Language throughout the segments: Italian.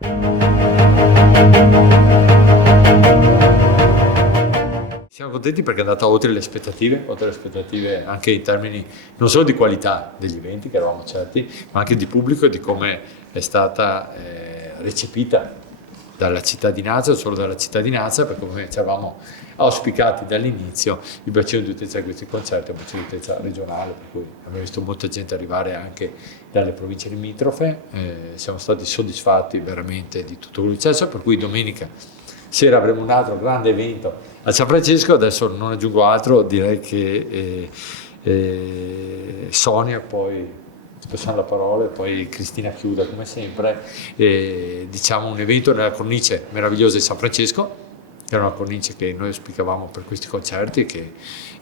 Siamo contenti perché è andata oltre le aspettative anche in termini non solo di qualità degli eventi, che eravamo certi, ma anche di pubblico e di come è stata recepita dalla cittadinanza, non solo dalla cittadinanza, perché come ci eravamo auspicati dall'inizio, il bacino di utenza di questi concerti è un bacino di utenza regionale, per cui abbiamo visto molta gente arrivare anche dalle province limitrofe, siamo stati soddisfatti veramente di tutto quello che è successo, per cui domenica sera avremo un altro grande evento a San Francesco. Adesso non aggiungo altro, direi che Sonia poi passando la parola e poi Cristina chiuda come sempre, diciamo un evento nella cornice meravigliosa di San Francesco, che era una cornice che noi auspicavamo per questi concerti e che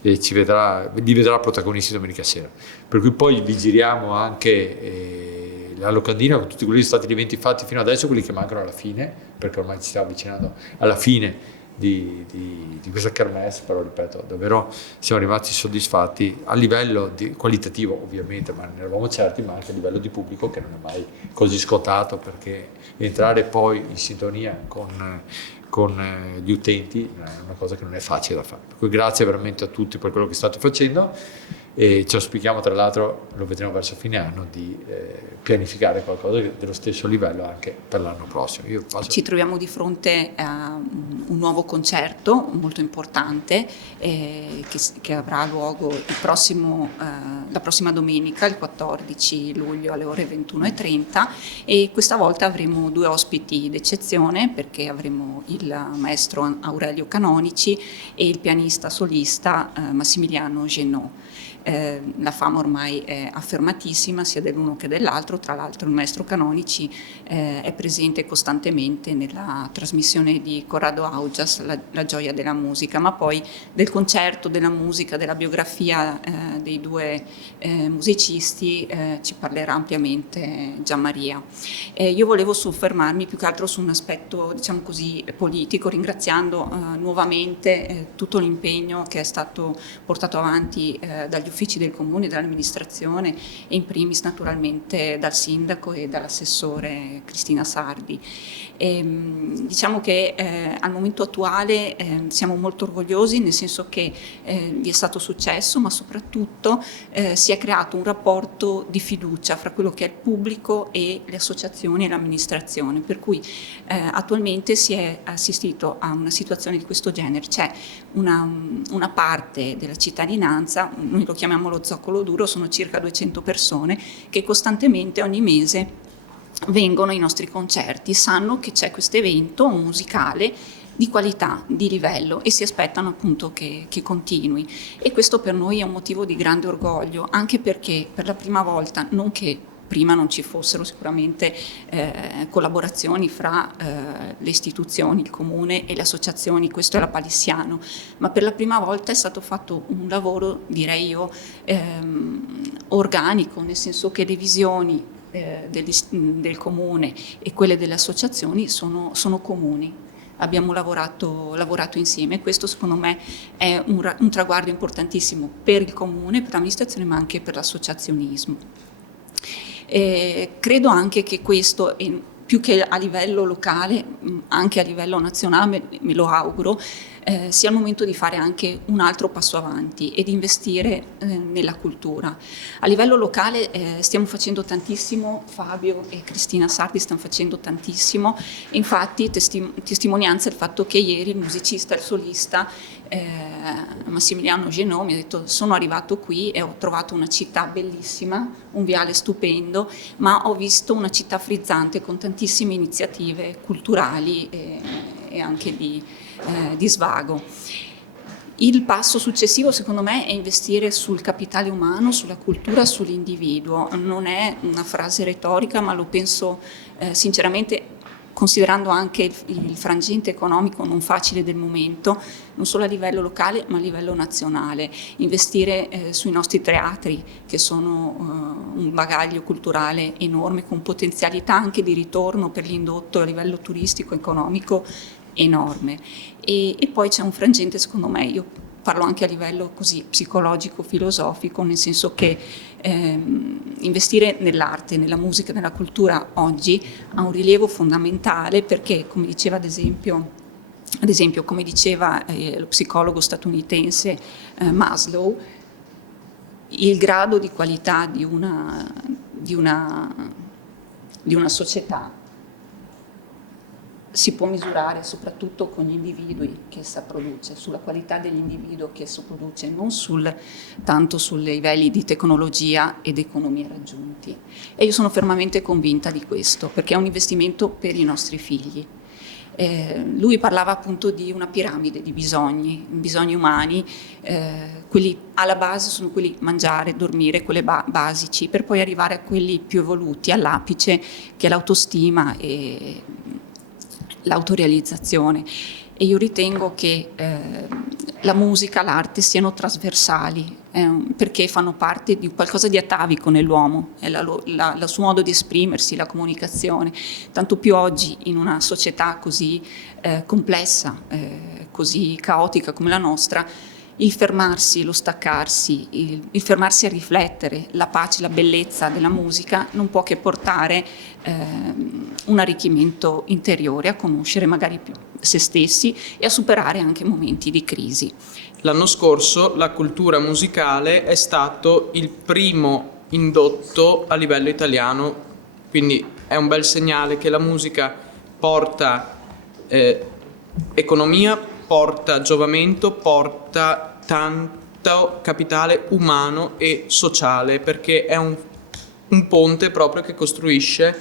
li vedrà protagonisti domenica sera, per cui poi vi giriamo anche la locandina con tutti quelli che sono stati gli eventi fatti fino adesso, quelli che mancano alla fine, perché ormai ci stiamo avvicinando alla fine di questa kermesse, però ripeto, davvero siamo rimasti soddisfatti a livello qualitativo ovviamente, ma ne eravamo certi, ma anche a livello di pubblico, che non è mai così scontato, perché entrare poi in sintonia con gli utenti è una cosa che non è facile da fare. Per cui grazie veramente a tutti per quello che state facendo e ci auspichiamo, tra l'altro lo vedremo verso fine anno, di pianificare qualcosa dello stesso livello anche per l'anno prossimo. Ci troviamo di fronte a un nuovo concerto molto importante che avrà luogo la prossima domenica, il 14 luglio alle ore 21:30, e questa volta avremo due ospiti d'eccezione, perché avremo il maestro Aurelio Canonici e il pianista solista Massimiliano Genot. La fama ormai è affermatissima sia dell'uno che dell'altro. Tra l'altro il maestro Canonici è presente costantemente nella trasmissione di Corrado Augias, la gioia della musica, ma poi del concerto, della musica, della biografia dei due musicisti ci parlerà ampiamente Gianmaria. Io volevo soffermarmi più che altro su un aspetto, diciamo così, politico, ringraziando nuovamente tutto l'impegno che è stato portato avanti dagli uffici del comune, dall'amministrazione e in primis naturalmente dal sindaco e dall'assessore Cristina Sardi. Diciamo che al momento attuale siamo molto orgogliosi, nel senso che vi è stato successo, ma soprattutto si è creato un rapporto di fiducia fra quello che è il pubblico e le associazioni e l'amministrazione, per cui attualmente si è assistito a una situazione di questo genere. C'è una parte della cittadinanza, noi lo chiamiamo lo zoccolo duro, sono circa 200 persone che costantemente ogni mese vengono ai nostri concerti, sanno che c'è questo evento musicale di qualità, di livello, e si aspettano appunto che continui, e questo per noi è un motivo di grande orgoglio, anche perché per la prima volta, non che prima non ci fossero sicuramente collaborazioni fra le istituzioni, il comune e le associazioni, questo era palissiano, ma per la prima volta è stato fatto un lavoro, direi io, organico, nel senso che le visioni del comune e quelle delle associazioni sono comuni. Abbiamo lavorato insieme, e questo secondo me è un traguardo importantissimo per il comune, per l'amministrazione, ma anche per l'associazionismo. Credo anche che questo, più che a livello locale, anche a livello nazionale, me lo auguro, sia il momento di fare anche un altro passo avanti e di investire nella cultura. A livello locale stiamo facendo tantissimo, Fabio e Cristina Sardi stanno facendo tantissimo, infatti testimonianza il fatto che ieri il musicista, il solista Massimiliano Genot mi ha detto: sono arrivato qui e ho trovato una città bellissima, un viale stupendo, ma ho visto una città frizzante con tantissime iniziative culturali e anche di svago. Il passo successivo secondo me è investire sul capitale umano, sulla cultura, sull'individuo. Non è una frase retorica, ma lo penso sinceramente, considerando anche il frangente economico non facile del momento, non solo a livello locale ma a livello nazionale. Investire sui nostri teatri, che sono un bagaglio culturale enorme, con potenzialità anche di ritorno per l'indotto a livello turistico, economico, enorme. E poi c'è un frangente, secondo me, io parlo anche a livello così psicologico, filosofico, nel senso che investire nell'arte, nella musica, nella cultura oggi ha un rilievo fondamentale perché, come diceva ad esempio, come diceva lo psicologo statunitense Maslow, il grado di qualità di una società si può misurare soprattutto con gli individui che essa produce, sulla qualità dell'individuo che esso produce, non tanto sui livelli di tecnologia ed economia raggiunti. E io sono fermamente convinta di questo, perché è un investimento per i nostri figli. Lui parlava appunto di una piramide di bisogni umani, quelli alla base sono quelli mangiare, dormire, quelli basici, per poi arrivare a quelli più evoluti, all'apice, che è l'autostima e l'autorealizzazione. E io ritengo che la musica, l'arte siano trasversali, perché fanno parte di qualcosa di atavico nell'uomo, è il suo modo di esprimersi, la comunicazione, tanto più oggi in una società così complessa, così caotica come la nostra. Il fermarsi, lo staccarsi, il fermarsi a riflettere, la pace, la bellezza della musica non può che portare un arricchimento interiore, a conoscere magari più se stessi e a superare anche momenti di crisi. L'anno scorso la cultura musicale è stato il primo indotto a livello italiano, quindi è un bel segnale che la musica porta economia, porta giovamento, porta tanto capitale umano e sociale, perché è un ponte proprio che costruisce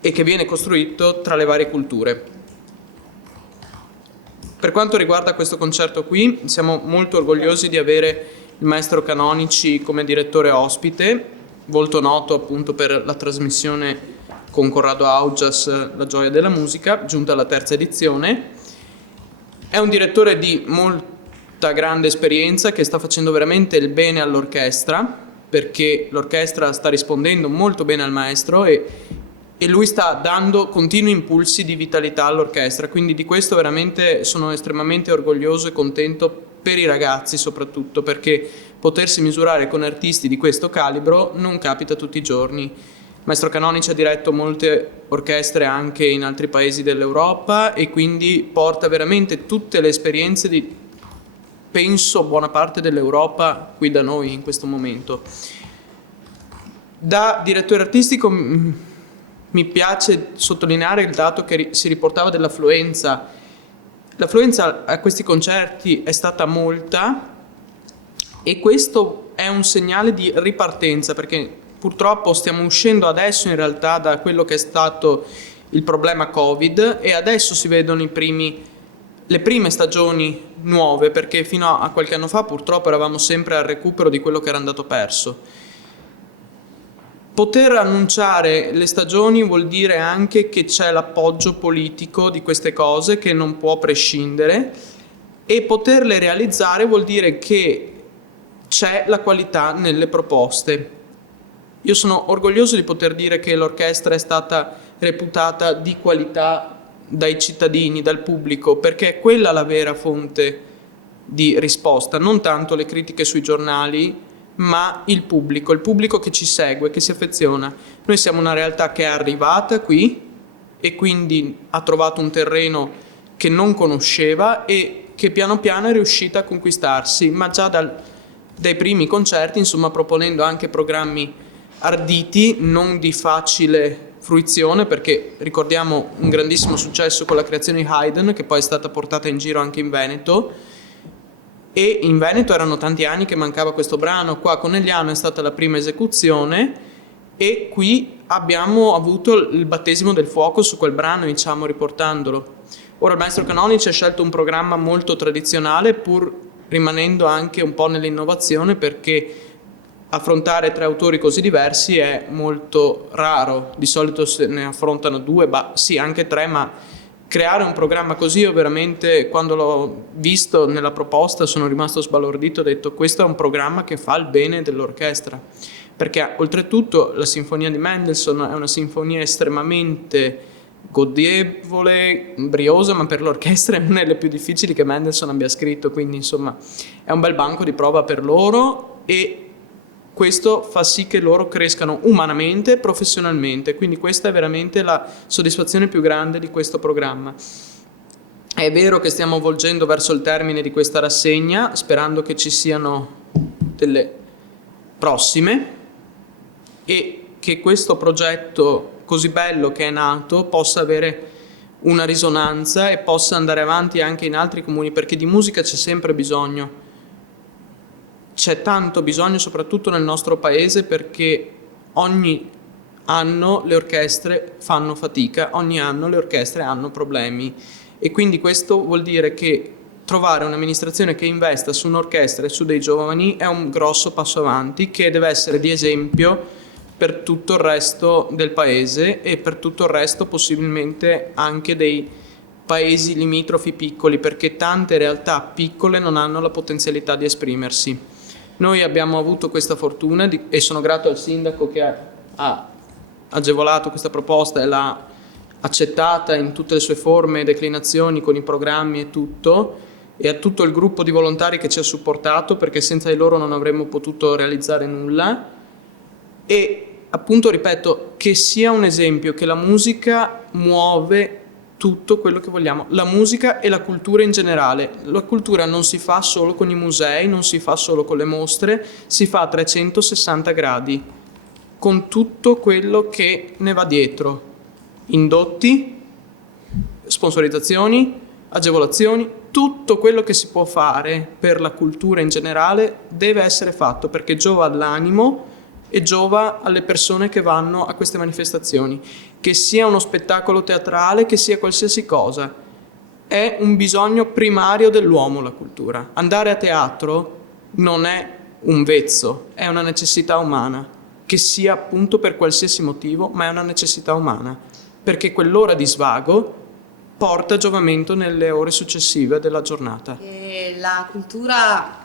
e che viene costruito tra le varie culture. Per quanto riguarda questo concerto qui, siamo molto orgogliosi di avere il maestro Canonici come direttore ospite, molto noto appunto per la trasmissione con Corrado Augias, La gioia della musica, giunta alla 3ª edizione. È un direttore di molta grande esperienza che sta facendo veramente il bene all'orchestra, perché l'orchestra sta rispondendo molto bene al maestro e lui sta dando continui impulsi di vitalità all'orchestra, quindi di questo veramente sono estremamente orgoglioso e contento per i ragazzi soprattutto, perché potersi misurare con artisti di questo calibro non capita tutti i giorni. Maestro Canonici ha diretto molte orchestre anche in altri paesi dell'Europa e quindi porta veramente tutte le esperienze di, penso, buona parte dell'Europa qui da noi in questo momento. Da direttore artistico mi piace sottolineare il dato che si riportava dell'affluenza. L'affluenza a questi concerti è stata molta e questo è un segnale di ripartenza, perché purtroppo stiamo uscendo adesso in realtà da quello che è stato il problema Covid e adesso si vedono le prime stagioni nuove, perché fino a qualche anno fa purtroppo eravamo sempre al recupero di quello che era andato perso. Poter annunciare le stagioni vuol dire anche che c'è l'appoggio politico di queste cose che non può prescindere, e poterle realizzare vuol dire che c'è la qualità nelle proposte. Io sono orgoglioso di poter dire che l'orchestra è stata reputata di qualità dai cittadini, dal pubblico, perché è quella la vera fonte di risposta, non tanto le critiche sui giornali, ma il pubblico che ci segue, che si affeziona. Noi siamo una realtà che è arrivata qui e quindi ha trovato un terreno che non conosceva e che piano piano è riuscita a conquistarsi, ma già dai primi concerti, insomma, proponendo anche programmi arditi, non di facile fruizione, perché ricordiamo un grandissimo successo con la creazione di Haydn, che poi è stata portata in giro anche in Veneto, e in Veneto erano tanti anni che mancava questo brano. Qua a Conegliano è stata la prima esecuzione e qui abbiamo avuto il battesimo del fuoco su quel brano, diciamo, riportandolo. Ora il maestro Canonici ha scelto un programma molto tradizionale, pur rimanendo anche un po' nell'innovazione, perché affrontare 3 autori così diversi è molto raro. Di solito se ne affrontano 2, sì, anche 3, ma creare un programma così, io veramente, quando l'ho visto nella proposta, sono rimasto sbalordito, ho detto questo è un programma che fa il bene dell'orchestra, perché oltretutto la sinfonia di Mendelssohn è una sinfonia estremamente godevole, briosa, ma per l'orchestra è una delle più difficili che Mendelssohn abbia scritto, quindi insomma è un bel banco di prova per loro, e questo fa sì che loro crescano umanamente e professionalmente, quindi questa è veramente la soddisfazione più grande di questo programma. È vero che stiamo volgendo verso il termine di questa rassegna, sperando che ci siano delle prossime e che questo progetto così bello che è nato possa avere una risonanza e possa andare avanti anche in altri comuni, perché di musica c'è sempre bisogno. C'è tanto bisogno soprattutto nel nostro paese, perché ogni anno le orchestre fanno fatica, ogni anno le orchestre hanno problemi, e quindi questo vuol dire che trovare un'amministrazione che investa su un'orchestra e su dei giovani è un grosso passo avanti, che deve essere di esempio per tutto il resto del paese e per tutto il resto possibilmente anche dei paesi limitrofi piccoli, perché tante realtà piccole non hanno la potenzialità di esprimersi. Noi abbiamo avuto questa fortuna e sono grato al sindaco che ha agevolato questa proposta e l'ha accettata in tutte le sue forme e declinazioni, con i programmi e tutto, e a tutto il gruppo di volontari che ci ha supportato, perché senza di loro non avremmo potuto realizzare nulla. E appunto, ripeto, che sia un esempio che la musica muove tutto quello che vogliamo, la musica e la cultura in generale. La cultura non si fa solo con i musei, non si fa solo con le mostre, si fa a 360 gradi, con tutto quello che ne va dietro: indotti, sponsorizzazioni, agevolazioni, tutto quello che si può fare per la cultura in generale deve essere fatto, perché giova all'animo e giova alle persone che vanno a queste manifestazioni, che sia uno spettacolo teatrale, che sia qualsiasi cosa. È un bisogno primario dell'uomo la cultura. Andare a teatro non è un vezzo, è una necessità umana, che sia appunto per qualsiasi motivo, ma è una necessità umana, perché quell'ora di svago porta giovamento nelle ore successive della giornata. E la cultura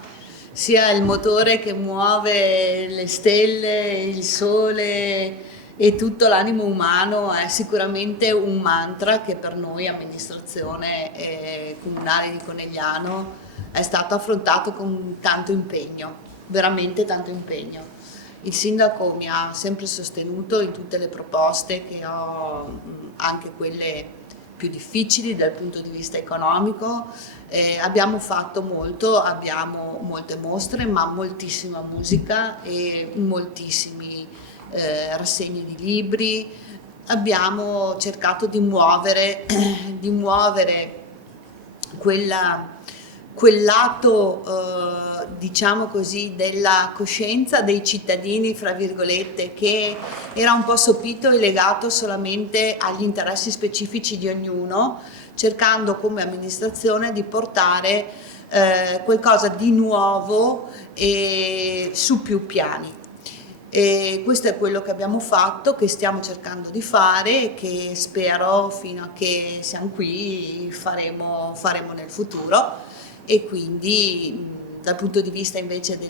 sia il motore che muove le stelle, il sole e tutto l'animo umano è sicuramente un mantra che per noi amministrazione comunale di Conegliano è stato affrontato con tanto impegno, veramente tanto impegno. Il sindaco mi ha sempre sostenuto in tutte le proposte che ho, anche quelle più difficili dal punto di vista economico. Abbiamo fatto molto, abbiamo molte mostre, ma moltissima musica e moltissimi rassegne di libri. Abbiamo cercato di muovere quel lato, diciamo così, della coscienza dei cittadini, fra virgolette, che era un po' sopito e legato solamente agli interessi specifici di ognuno, cercando come amministrazione di portare qualcosa di nuovo e su più piani. E questo è quello che abbiamo fatto, che stiamo cercando di fare e che spero, fino a che siamo qui, faremo nel futuro. E quindi dal punto di vista invece del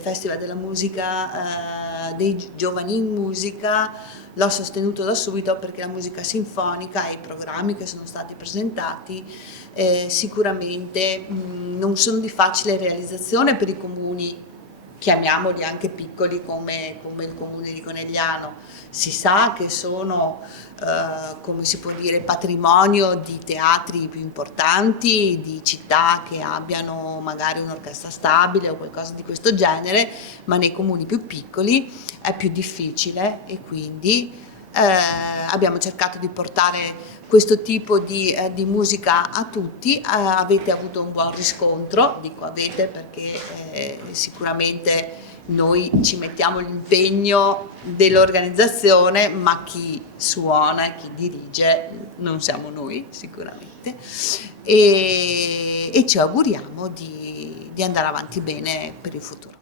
Festival della Musica, dei giovani in musica, l'ho sostenuto da subito, perché la musica sinfonica e i programmi che sono stati presentati sicuramente non sono di facile realizzazione per i comuni, chiamiamoli anche piccoli come il comune di Conegliano. Si sa che sono, come si può dire, patrimonio di teatri più importanti, di città che abbiano magari un'orchestra stabile o qualcosa di questo genere, ma nei comuni più piccoli è più difficile, e quindi abbiamo cercato di portare questo tipo di musica a tutti. Avete avuto un buon riscontro, dico avete perché sicuramente noi ci mettiamo l'impegno dell'organizzazione, ma chi suona e chi dirige non siamo noi sicuramente, e ci auguriamo di andare avanti bene per il futuro.